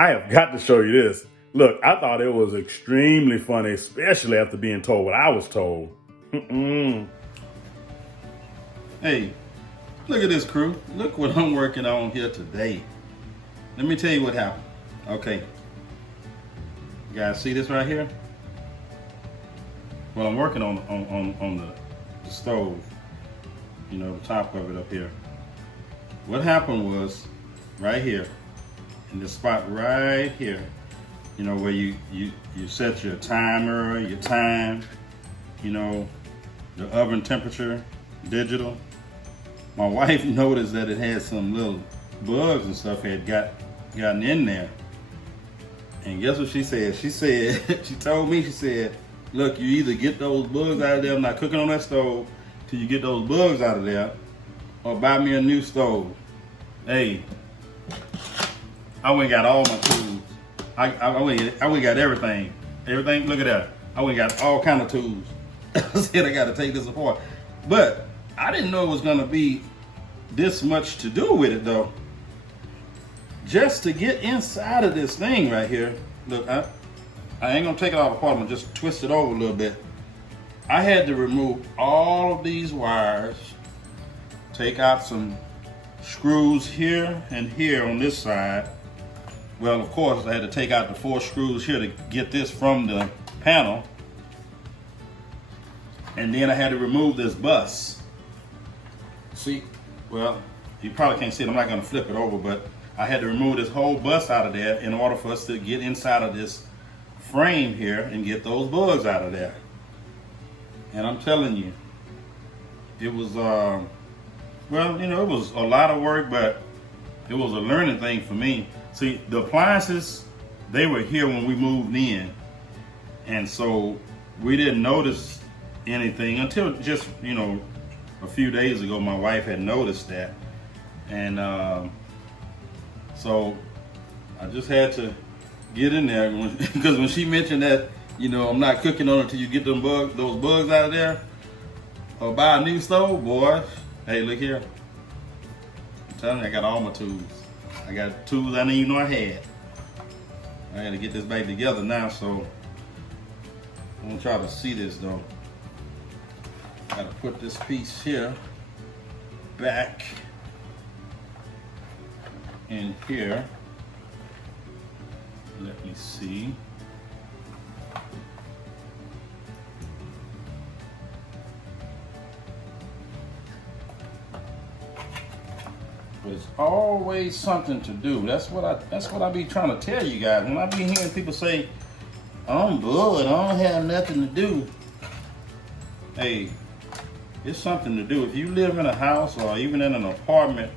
I have got to show you this. Look, I thought it was extremely funny, especially after being told what I was told. Mm-mm. Hey, look at this, crew. Look what I'm working on here today. Let me tell you what happened. Okay. You guys see this right here? Well, I'm working on the stove. You know, the top of it up here. What happened was, right here, in this spot right here, you know, where you set your timer, your time, you know, the oven temperature, digital. My wife noticed that it had some little bugs and stuff had gotten in there. And guess what she said? She said, she told me, she said, look, you either get those bugs out of there, I'm not cooking on that stove, till you get those bugs out of there, or buy me a new stove. Hey, I went and got all my tools. I went and got everything. Everything, look at that. I went and got all kind of tools. I said I gotta take this apart. But I didn't know it was gonna be this much to do with it though. Just to get inside of this thing right here, look, I ain't gonna take it all apart, I'm gonna just twist it over a little bit. I had to remove all of these wires, take out some screws here and here on this side. Well, of course, I had to take out the 4 screws here to get this from the panel. And then I had to remove this bus. See, well, you probably can't see it, I'm not gonna flip it over, but I had to remove this whole bus out of there in order for us to get inside of this frame here and get those bugs out of there. And I'm telling you, it was, well, you know, it was a lot of work, but it was a learning thing for me. See, the appliances, they were here when we moved in. And so we didn't notice anything until just, you know, a few days ago, my wife had noticed that. And so I just had to get in there because when she mentioned that, you know, I'm not cooking on it until you get those bugs out of there, or buy a new stove, boy. Hey, look here. I'm telling you, I got all my tools. I got tools I didn't even know I had. I had to get this back together now, so I'm gonna try to see this though. Gotta put this piece here back in here. Let me see. But it's always something to do. That's what I be trying to tell you guys. When I be hearing people say, I'm bored, I don't have nothing to do. Hey, it's something to do. If you live in a house or even in an apartment,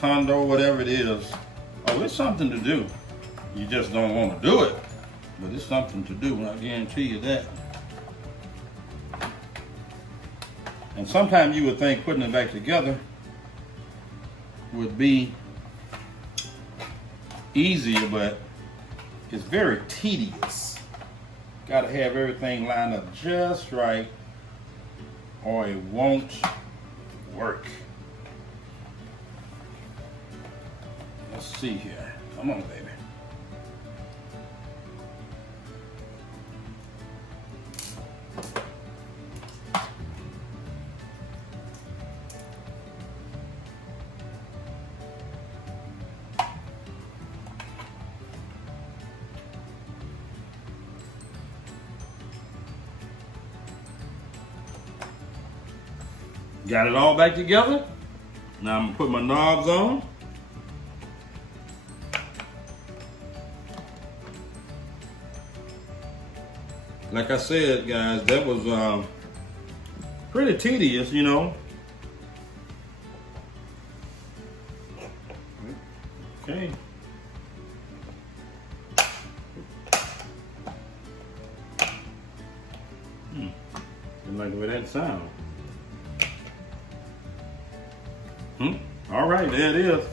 condo, whatever it is, oh, it's something to do. You just don't want to do it, but it's something to do, I guarantee you that. And sometimes you would think putting it back together would be easier, but it's very tedious. Got to have everything lined up just right, or it won't work. Let's see here. Come on, baby. Got it all back together. Now I'm gonna put my knobs on. Like I said, guys, that was pretty tedious, you know. Okay. Didn't like the way that sounds. All right, there it is.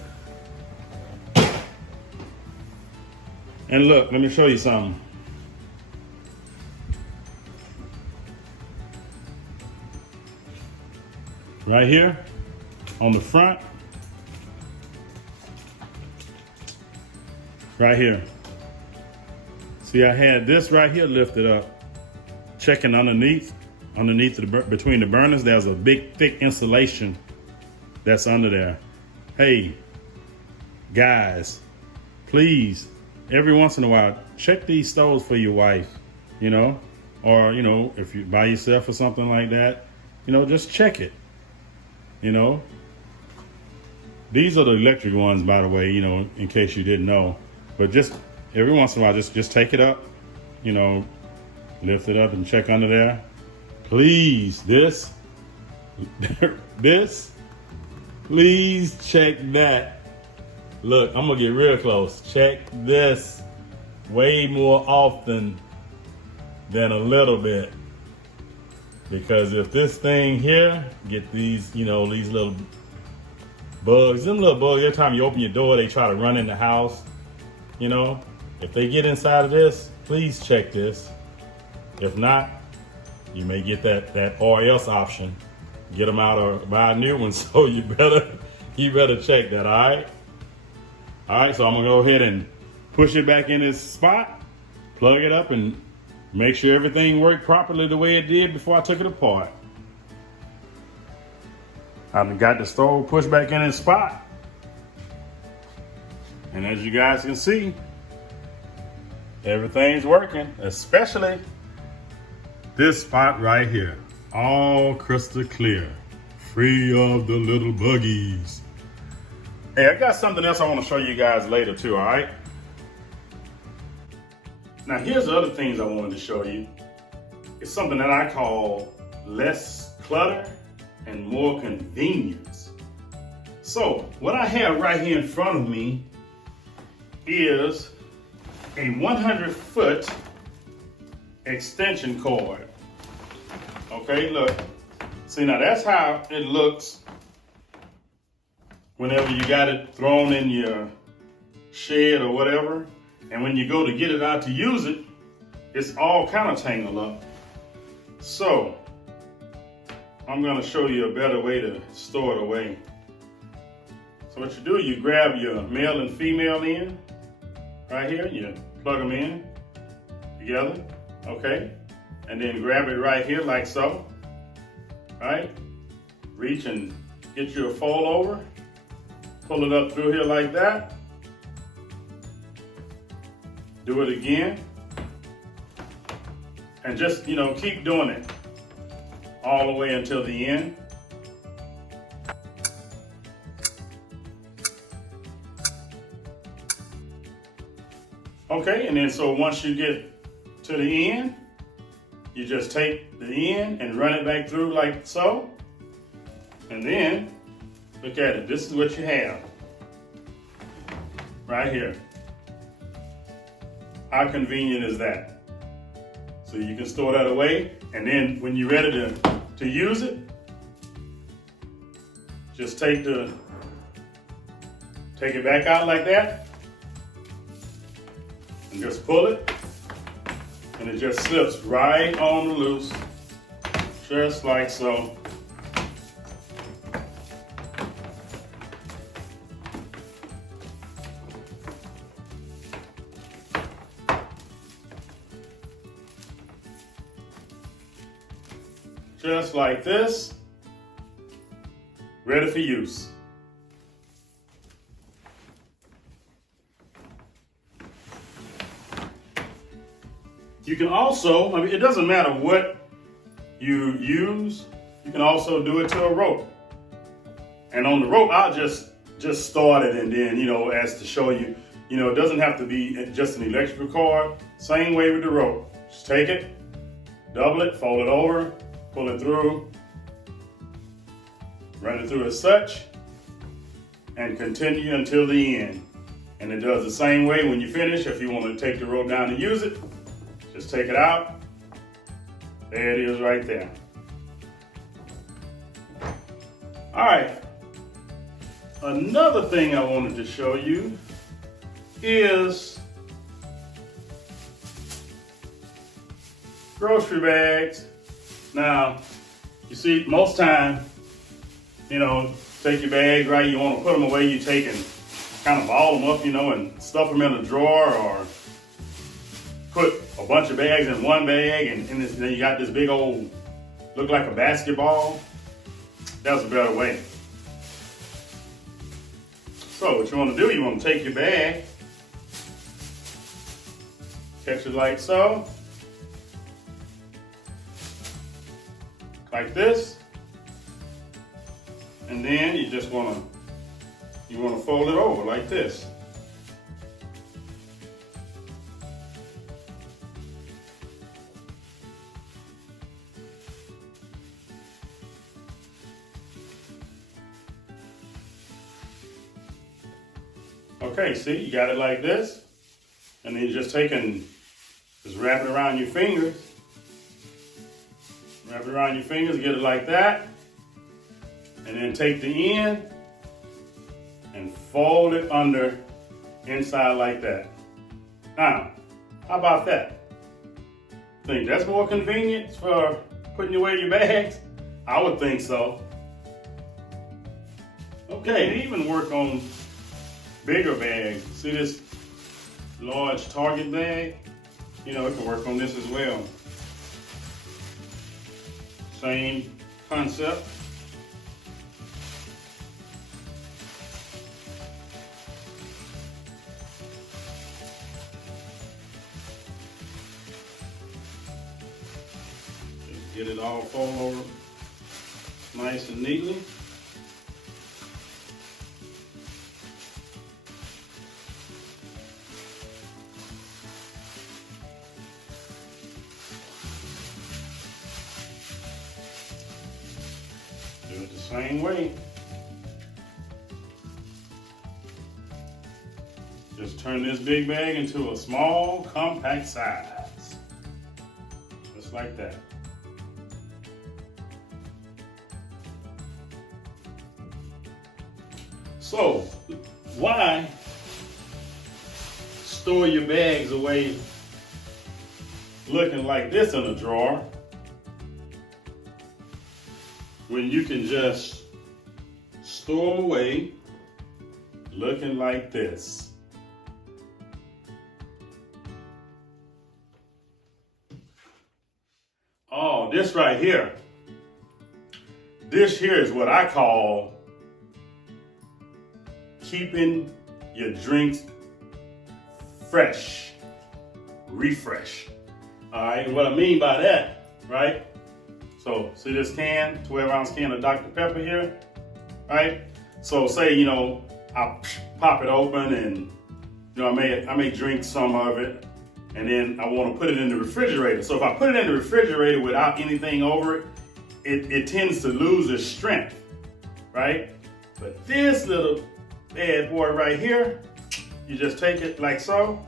And look, let me show you something. Right here on the front, right here. See, I had this right here lifted up, checking underneath between the burners. There's a big thick insulation that's under there. Hey, guys, please, every once in a while, check these stoves for your wife, or, if you're by yourself or something like that, just check it, These are the electric ones, by the way, in case you didn't know. But just every once in a while, just take it up, lift it up and check under there. Please, this, please check that. Look, I'm gonna get real close. Check this way more often than a little bit. Because if this thing here get these, these little bugs, every time you open your door, they try to run in the house. If they get inside of this, please check this. If not, you may get that or else option. Get them out or buy a new one. So you better check that. All right. All right. So I'm gonna go ahead and push it back in its spot, plug it up, and make sure everything worked properly the way it did before I took it apart. I've got the stove pushed back in its spot. And as you guys can see, everything's working, especially this spot right here. All crystal clear, free of the little buggies. Hey, I got something else I want to show you guys later too, all right? Now here's the other things I wanted to show you. It's something that I call less clutter and more convenience. So what I have right here in front of me is a 100-foot extension cord. Okay, look. See, now that's how it looks whenever you got it thrown in your shed or whatever. And when you go to get it out to use it, it's all kind of tangled up. So I'm gonna show you a better way to store it away. So what you do, you grab your male and female end right here, you plug them in together, okay? And then grab it right here like so, right? Reach and get you a fold over, pull it up through here like that. Do it again. And just, keep doing it all the way until the end. Okay, and then so once you get to the end, you just take the end and run it back through like so. And then, look at it, this is what you have right here. How convenient is that? So you can store that away, and then when you're ready to use it, just take it back out like that, and just pull it, and it just slips right on the loose, just like so. Just like this, ready for use. You can also, it doesn't matter what you use, you can also do it to a rope. And on the rope, I'll just start it, and then, as to show you, it doesn't have to be just an electrical cord. Same way with the rope. Just take it, double it, fold it over, pull it through, run it through as such, and continue until the end. And it does the same way when you finish. If you want to take the rope down to use it, just take it out. There it is right there. All right. Another thing I wanted to show you is grocery bags. Now, you see, most time, take your bags, right? You want to put them away. You take and kind of ball them up, you know, and stuff them in a drawer, or put a bunch of bags in one bag, and then you got this big old, look like a basketball. That's a better way. So what you want to do, you want to take your bag, catch it like so, like this, and then you just want to fold it over like this. Okay, see, you got it like this, and then you just wrap it around your fingers. Wrap it around your fingers, get it like that, and then take the end and fold it under inside like that. Now, how about that? Think that's more convenient for putting away your bags? I would think so. Okay, it even work on bigger bags. See this large Target bag? You know, it can work on this as well. Same concept. Just get it all folded over nice and neatly. Do it the same way. Just turn this big bag into a small, compact size. Just like that. So, why store your bags away looking like this in a drawer when you can just store them away looking like this? Oh, this right here. This here is what I call keeping your drinks fresh, refresh. All right, and what I mean by that, right? So see this can, 12-ounce can of Dr. Pepper here, right? So say, you know, I pop it open and, you know, I may drink some of it, and then I want to put it in the refrigerator. So if I put it in the refrigerator without anything over it, it tends to lose its strength, right? But this little bad boy right here, you just take it like so,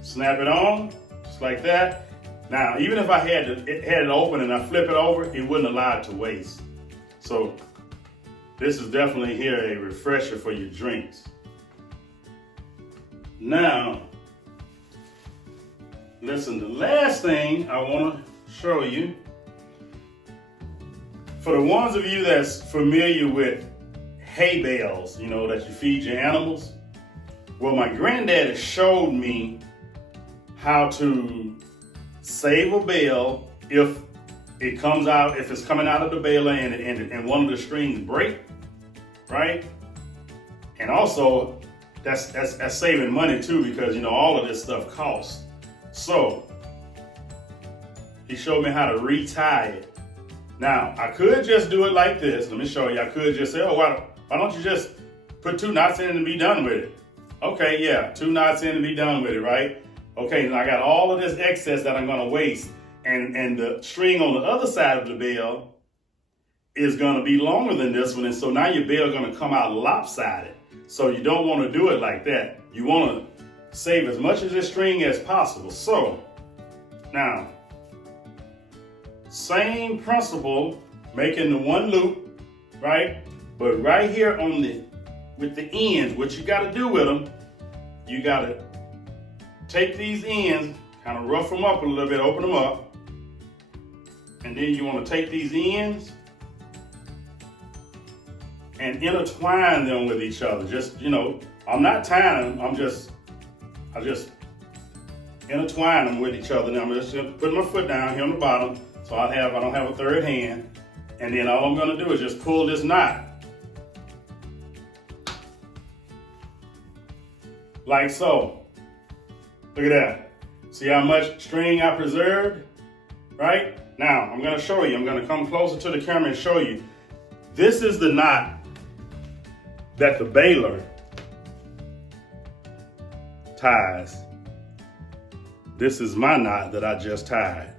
snap it on, just like that. Now, even if I had it open and I flip it over, it wouldn't allow it to waste. So this is definitely here a refresher for your drinks. Now, listen, the last thing I want to show you, for the ones of you that's familiar with hay bales, you know, that you feed your animals. Well, my granddaddy showed me how to save a bale if it's coming out of the baler and one of the strings break, right? And also, that's saving money too, because, you know, all of this stuff costs. So he showed me how to retie it. Now, I could just do it like this. Let me show you. I could just say, oh, why don't you just put 2 knots in and be done with it? Okay, yeah, 2 knots in and be done with it, right? Okay, now I got all of this excess that I'm gonna waste, and the string on the other side of the bale is gonna be longer than this one, and so now your bale gonna come out lopsided. So you don't wanna do it like that. You wanna save as much of this string as possible. So, now, same principle, making the one loop, right? But right here with the ends, what you gotta do with them, you gotta take these ends, kind of rough them up a little bit, open them up, and then you wanna take these ends and intertwine them with each other. Just, you know, I'm not tying them, I just intertwine them with each other. Now I'm just putting my foot down here on the bottom, so I don't have a third hand. And then all I'm gonna do is just pull this knot. Like so. Look at that. See how much string I preserved? Right? Now, I'm gonna show you. I'm gonna come closer to the camera and show you. This is the knot that the baler ties. This is my knot that I just tied.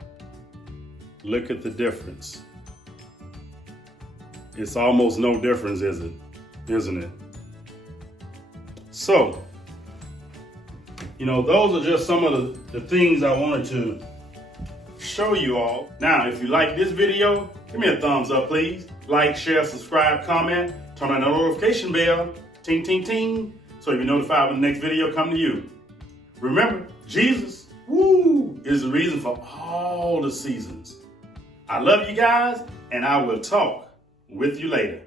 Look at the difference. It's almost no difference, isn't it? So, you know, those are just some of the things I wanted to show you all. Now, if you like this video, give me a thumbs up, please. Like, share, subscribe, comment, turn on the notification bell, ting, ting, ting, so you'll be notified when the next video comes to you. Remember, Jesus, is the reason for all the seasons. I love you guys, and I will talk with you later.